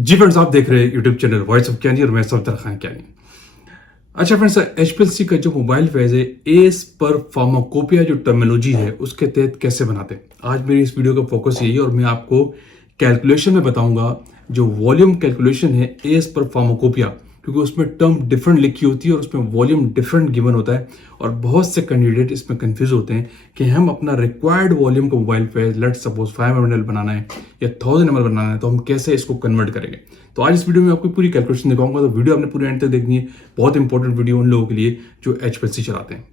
जी friends, आप देख रहे हैं यूट्यूब चैनल वॉइस ऑफ कैनी और मैं सफदर खान कैनी। अच्छा फ्रेंड्स, एचपीएलसी का जो मोबाइल फेज है एस पर फार्माकोपिया जो टर्मिनोलॉजी है उसके तहत कैसे बनाते हैं, आज मेरी इस वीडियो का फोकस यही है और मैं आपको कैलकुलेशन में बताऊंगा जो वॉल्यूम कैलकुलेशन है एस पर फार्माकोपिया, क्योंकि उसमें टर्म डिफरेंट लिखी होती है और उसमें वॉल्यूम डिफरेंट गिवन होता है और बहुत से कैंडिडेट इसमें कंफ्यूज होते हैं कि हम अपना रिक्वायर्ड वॉल्यूम का mobile phase let suppose 500 ml बनाना है या 1000 ml बनाना है, तो हम कैसे इसको कन्वर्ट करेंगे। तो आज इस वीडियो में आपको पूरी कैलकुलेशन दिखाऊंगा, तो वीडियो आपने पूरी एंड तक देखनी है। बहुत इंपॉर्टेंट वीडियो उन लोगों के लिए जो एचपीएलसी चलाते हैं।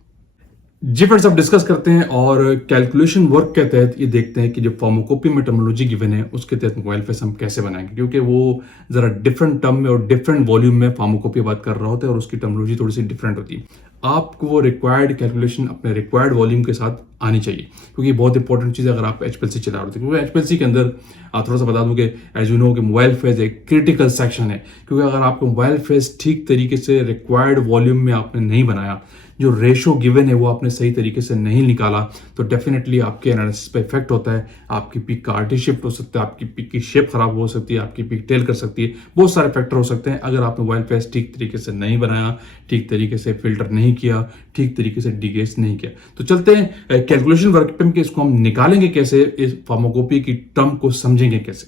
जी फ्रेंड्स, अब डिस्कस करते हैं और कैलकुलेशन वर्क के तहत ये देखते हैं कि जो फार्माकोपी में टर्मिनोलॉजी गिवन है उसके तहत मोबाइल फेस हम कैसे बनाएंगे, क्योंकि वो जरा डिफरेंट टर्म में और डिफरेंट वॉल्यूम में फार्माकोपी बात कर रहा होता है और उसकी टर्मिनोलॉजी थोड़ी सी डिफरेंट होती है। आपको वो रिक्वायर्ड कैलकुलेशन अपने रिक्वायर्ड वॉल्यूम के साथ आनी चाहिए, क्योंकि बहुत इंपॉर्टेंट चीज़ है अगर आप एचपीएलसी चला रहे हो। क्योंकि एचपीएलसी के अंदर आप थोड़ा सा बता दूं कि एज यू नो कि मोबाइल फेज एक क्रिटिकल सेक्शन है, क्योंकि अगर आपको मोबाइल फेज ठीक तरीके से रिक्वायर्ड वॉल्यूम में आपने नहीं बनाया, जो रेशो गिवन है वो आपने सही तरीके से नहीं निकाला, तो डेफिनेटली आपके एनालिसिस पे इफेक्ट होता है। आपकी पीक का आर्टी शिफ्ट हो सकता है, आपकी पीक की शेप खराब हो सकती है, आपकी पीक टेल कर सकती है, बहुत सारे फैक्टर हो सकते हैं अगर आपने मोबाइल फेस ठीक तरीके से नहीं बनाया, ठीक तरीके से फिल्टर नहीं किया, ठीक तरीके से डिगेस नहीं किया। तो चलते हैं कैलकुलेशन वर्क पे कि इसको हम निकालेंगे कैसे, इस फार्माकोपी की टर्म को समझेंगे कैसे।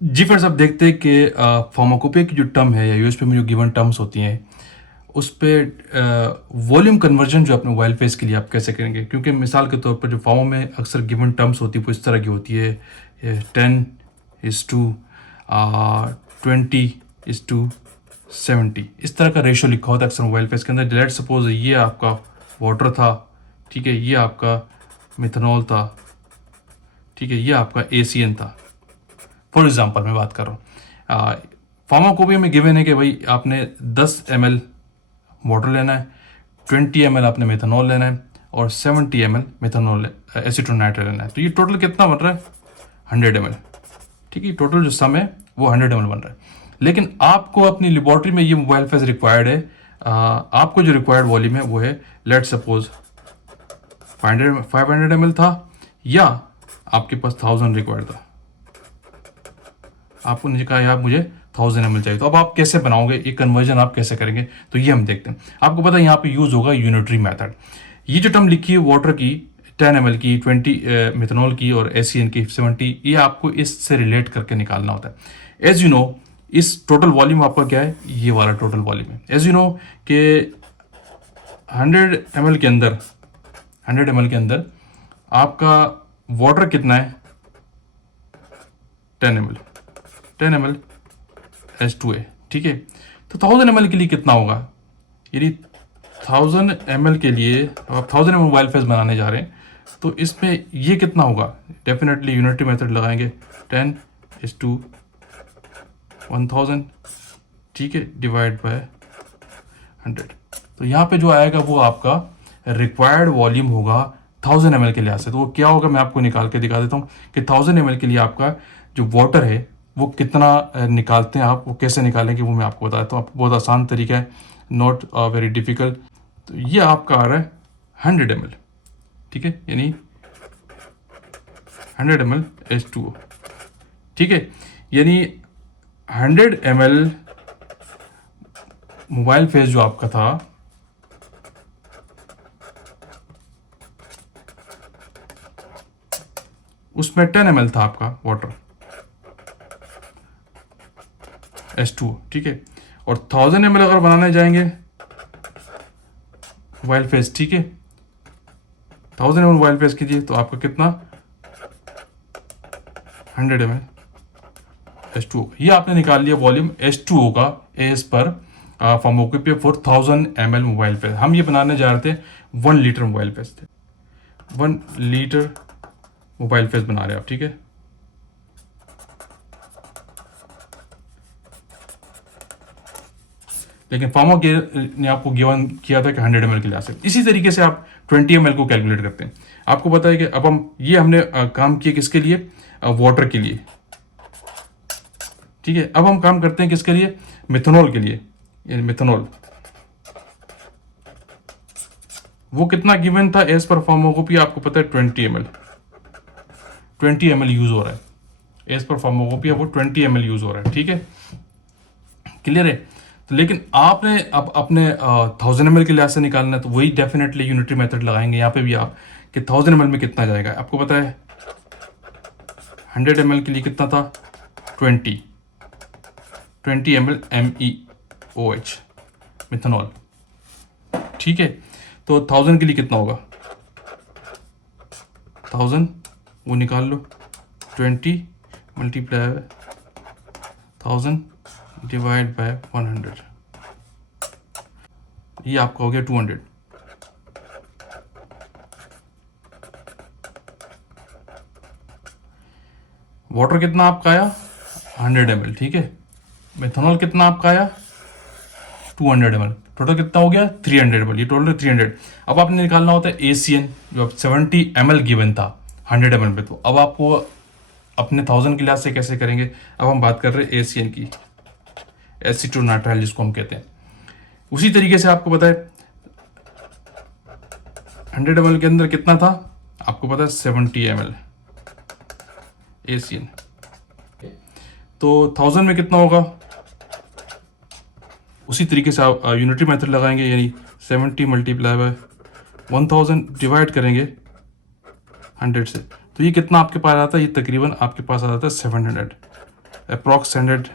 जी फ्रेंड्स, अब देखते हैं कि फार्माकोपी की जो टर्म है या यूएसपी में जो गिवन टर्म्स होती हैं उस पर वॉल्यूम कन्वर्जन जो अपने मोबाइल फेस के लिए आप कैसे करेंगे। क्योंकि मिसाल के तौर पर जो फार्मो में अक्सर गिवन टर्म्स होती है वो इस तरह की होती है 10:20 20:70, इस तरह का रेशो लिखा होता है अक्सर मोबाइल फेस के अंदर। लेट सपोज ये आपका वाटर था, ठीक है, ये आपका मिथेनॉल था, ठीक है, ये आपका ACN था, फॉर एग्जाम्पल मैं बात कर रहा हूँ। फार्माकोपिया में गिवन है कि भाई आपने 10 ml वाटर लेना है, 20 ml आपने मेथनॉल लेना है और 70 ml मेथनॉल एसीटोनाइट्राइल लेना है। तो ये टोटल कितना बन रहा है? 100 ml, ठीक है। टोटल जो सम है वो 100 ml बन रहा है। लेकिन आपको अपनी लेबोरेटरी में ये मोबाइल फेज रिक्वायर्ड है, आपको जो रिक्वायर्ड वॉल्यूम है वो है लेट सपोज 500 ml था या आपके पास 1000 रिक्वायर्ड था। आपको नीचे कहा यार मुझे 1000 ml चाहिए, तो अब आप कैसे बनाओगे, ये कन्वर्जन आप कैसे करेंगे, तो ये हम देखते हैं। आपको पता है यहाँ पे यूज होगा यूनिटरी मेथड। ये जो टर्म लिखी है वाटर की 10 ml की, 20 मिथेनॉल की और ACN की 70, ये आपको इससे रिलेट करके निकालना होता है। एज यू नो इस टोटल वॉल्यूम आपका क्या है, ये वाला टोटल वॉल्यूम है। एज यू नो कि 100 ml के अंदर 100 ml के अंदर आपका वाटर कितना है? 10 ml H2A, ठीक है। तो 1000 ml के लिए कितना होगा? यदि 1000 ml के लिए आप 1000 ml मोबाइल फेस बनाने जा रहे हैं तो इसमें ये कितना होगा? डेफिनेटली यूनिटी मेथड लगाएंगे, 10:1000, ठीक है, डिवाइड बाय 100। तो यहाँ पे जो आएगा वो आपका रिक्वायर्ड वॉल्यूम होगा 1000 ml के लिहाज से। तो वो क्या होगा मैं आपको निकाल के दिखा देता हूँ कि 1000 ml के लिए आपका जो वाटर है वो कितना निकालते हैं। आप वो कैसे निकालेंगे वो मैं आपको बता देता हूँ। बहुत आसान तरीका है, नॉट वेरी डिफिकल्ट। तो ये आपका आ रहा है 100 ml, ठीक है, यानी 100 ml H2O, ठीक है। यानी 100 ml मोबाइल फेस जो आपका था उसमें 10 ml था आपका वाटर H2O, ठीक है। और 1000 ml अगर बनाने जाएंगे मोबाइल फेस, ठीक है, 1000 ml मोबाइल फेस कीजिए तो आपका कितना? 100 ml H2O। ये आपने निकाल लिया वॉल्यूम H2O का एस पर pharmacopoeia for 1000 ml mobile face. हम ये बनाने जा रहे थे 1 लीटर मोबाइल फेस थे, 1 लीटर मोबाइल फेस बना रहे आप, ठीक है। लेकिन फार्मा ने आपको गिवन किया था कि 100 ml के लिए आ सकते। इसी तरीके से आप 20 ml को कैलकुलेट करते हैं। आपको पता है कि अब हम ये हमने काम किया किसके लिए? वाटर के लिए, ठीक है। अब हम काम करते हैं किसके लिए? मिथेनॉल के लिए। मिथेनॉल वो कितना गिवन था एज पर फार्माकोपिया? आपको पता है 20 ml यूज हो रहा है। एज पर फार्माकोपिया वो 20 ml यूज हो रहा है, ठीक है, क्लियर है। तो लेकिन आपने अब अपने 1000 ml के लिहाज से निकालना है तो वही डेफिनेटली यूनिटरी मेथड लगाएंगे यहाँ पे भी आप कि 1000 ml में कितना जाएगा। आपको पता है 100 ml के लिए कितना था, 20 ml MEOH मिथेनॉल, ठीक है। तो 1000 के लिए कितना होगा, 1000 वो निकाल लो, 20 मल्टीप्लाई 1000 डिवाइड बाय 100, ये आपका हो गया 200। वाटर कितना आपका आया 100 ml, ठीक है। मेथनॉल कितना आपका आया 200 ml, टोटल कितना हो गया 300 ml, ये टोटल 300। अब आपने निकालना होता है ACN जो अब 70 ml गिवन था 100 ml पे। तो अब आपको अपने 1000 के लिहाज से कैसे करेंगे, अब हम बात कर रहे हैं ACN की, एसीटोनाइट्राइल जिसको हम कहते हैं। उसी तरीके से आपको पता है 100 ml के अंदर कितना था, आपको पता है 70 ml ACN, तो 1000 में कितना होगा, उसी तरीके से आप यूनिटरी मेथड लगाएंगे, यानी 70 मल्टीप्लाई बाय 1000 डिवाइड करेंगे 100 से, तो ये कितना आपके पास आता है, ये तकरीबन आपके पास आ जाता है 700 अप्रॉक्स 100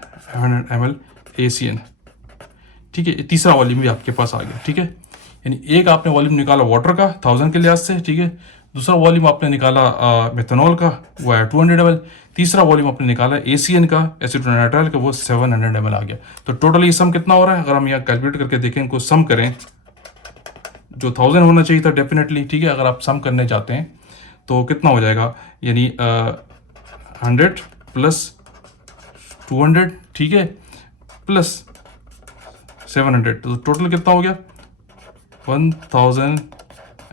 ml ACN, ठीक है। तीसरा वॉल्यूम भी आपके पास आ गया, ठीक है। यानी एक आपने वॉल्यूम निकाला वाटर का 1000 के लिहाज से, ठीक है। दूसरा वॉल्यूम आपने निकाला मेथनॉल का, वो है 200 ml। तीसरा वॉल्यूम आपने निकाला ACN का, एसीटोनाइट्राइल का, वो 700 ml आ गया। तो टोटल ये सम कितना हो रहा है, अगर हम यहाँ कैलकुलेट करके देखें, इनको सम करें, जो 1000 होना चाहिए था डेफिनेटली, ठीक है। अगर आप सम करने जाते हैं तो कितना हो जाएगा, यानी 100 प्लस 200, ठीक है, प्लस 700, तो टोटल कितना हो गया 1000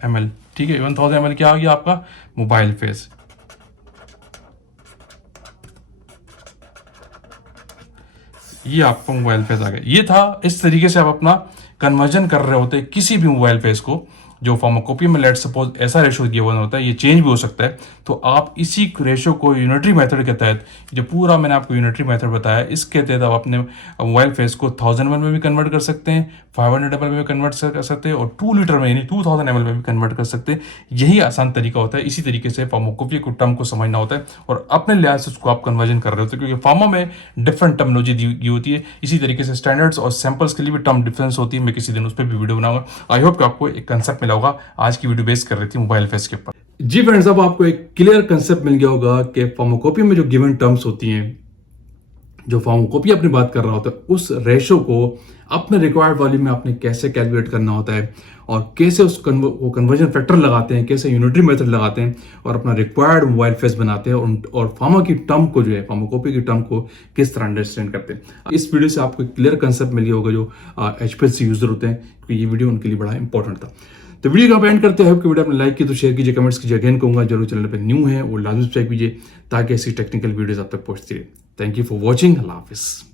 ml, ठीक है। 1000 ml क्या आ गया आपका मोबाइल फेज। ये आपका मोबाइल फेज आ गया। ये था, इस तरीके से आप अपना कन्वर्जन कर रहे होते हैं किसी भी मोबाइल फेज को, जो फार्माकोपिया में लेट सपोज ऐसा रेशो गिवन होता है, ये चेंज भी हो सकता है। तो आप इसी रेशो को यूनिटरी मेथड के तहत, जो पूरा मैंने आपको यूनिटरी मेथड बताया, इसके तहत आप अपने मोबाइल फेज को 1000 ml में भी कन्वर्ट कर सकते हैं, 500 ml में भी कन्वर्ट कर सकते हैं, और 2 लीटर में यानी 2000 ml में भी कन्वर्ट कर सकते हैं। यही आसान तरीका होता है। इसी तरीके से फार्माकोपिया को टर्म को समझना होता है और अपने लिहाज से उसको आप कन्वर्जन कर रहे होते हैं, क्योंकि फार्मा में डिफरेंट टर्मिनोलॉजी दी होती है। इसी तरीके से स्टैंडर्ड्स और सैंपल्स के लिए भी टर्म डिफरेंस होती है। मैं किसी दिन उस पर भी वीडियो बनाऊंगा। आई होप कि आपको एक कंसेप्ट मिला होगा। आज की वीडियो बेस कर रही थी मोबाइल फेज के ऊपर। जी फ्रेंड्स, अब आपको एक क्लियर कंसेप्ट मिल गया होगा कि फार्माकोपिया में जो गिवन टर्म्स होती हैं, जो फार्माकोपिया अपनी बात कर रहा होता है, उस रेशो को अपने रिक्वायर्ड वॉल्यूम में आपने कैसे कैलकुलेट करना होता है और कैसे उस वो कन्वर्जन फैक्टर लगाते हैं, कैसे यूनिटरी मेथड लगाते हैं और अपना रिक्वायर्ड मोबाइल फेज बनाते हैं, और फार्मा की टर्म को, जो है फार्माकोपिया की टर्म को किस तरह अंडरस्टैंड करते हैं। इस वीडियो से आपको एक क्लियर कंसेप्ट मिल गया होगा जो HPLC यूजर होते हैं, क्योंकि ये वीडियो उनके लिए बड़ा इंपॉर्टेंट था। तो वीडियो का आप एंड करते हैं। कि वीडियो आपने लाइक की तो शेयर कीजिए, कमेंट्स कीजिए। अगेन कहूंगा जरूर चैनल पे न्यू है वो लाजमी सब्सक्राइब कीजिए ताकि ऐसी टेक्निकल वीडियोस आप तक पहुंचती रहे। Thank you for watching. अल्लाह हाफिज़।